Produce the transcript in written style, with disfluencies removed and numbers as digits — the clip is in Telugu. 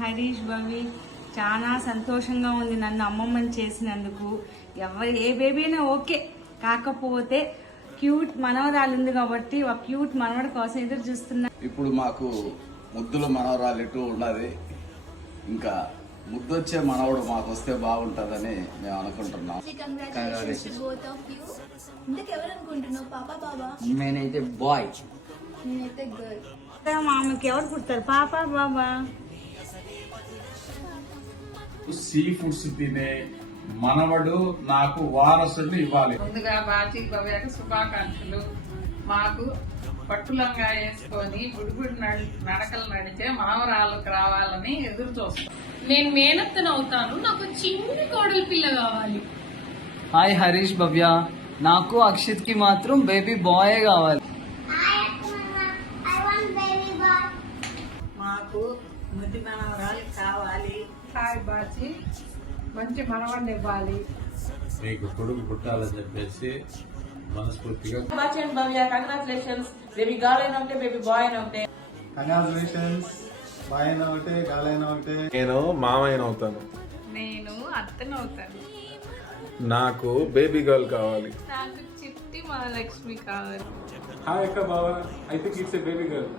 హరీష్ భవి చాలా సంతోషంగా ఉంది నన్ను అమ్మమ్మని చేసినందుకు. ఏ బేబీ అయినా ఓకే, కాకపోతే క్యూట్ మనవరాలు ఉంది కాబట్టి ఒక క్యూట్ మనవడి కోసం ఎదురు చూస్తున్నా. ఇప్పుడు మాకు ముద్దుల మనవరాలు ఎటు ఉన్నది, ఇంకా ముద్దొచ్చే మనవడు మాకు వస్తే బాగుంటుందని మేము అనుకుంటున్నాం. నేనైతే బాయ్, నేనైతే గర్ల్. మామకి ఎవరు పుడతారు, పాప బాబా? సీ ఫుడ్స్ తినే మనవడు నాకు వారసుడిని ఇవ్వాలి. ముందుగా బాచి భవ్యకు శుభాకాంక్షలు. మాకు పట్టులంగా వేసుకొని బుడిబుడి నడకలు నడిచే మనవరాలకు రావాలని ఎదురు చూస్తాం. నేను మేనత్తను అవుతాను, నాకు చిన్ని కోడలి పిల్ల కావాలి. హాయ్ హరీష్ భవ్య, నాకు అక్షిత్ కి మాత్రం బేబీ బాయ్ కావాలి. మాకు ముద్దు మనవరాలు కావాలి. హాయ్ బాచి, మంచి మనవడిని ఇవ్వాలి. మీకు కొడుకు పుట్టాలని చెప్పేసి మనస్ఫూర్తిగా Bachi and Bhavya congratulations. Baby girl అయినా ఒకటే, బేబీ బాయ్ అయినా ఒకటే. కంగ్రాచులేషన్స్. బాయ్ అయినా ఒకటే, గర్ల్ అయినా ఒకటే. నేను మామయ్యను అవుతాను. నేను అత్తను అవుతాను. నాకు బేబీ గర్ల్ కావాలి. నాకు చిట్టి మహాలక్ష్మి కావాలి. హాయ్ అక్క బావ, I think it's a baby girl.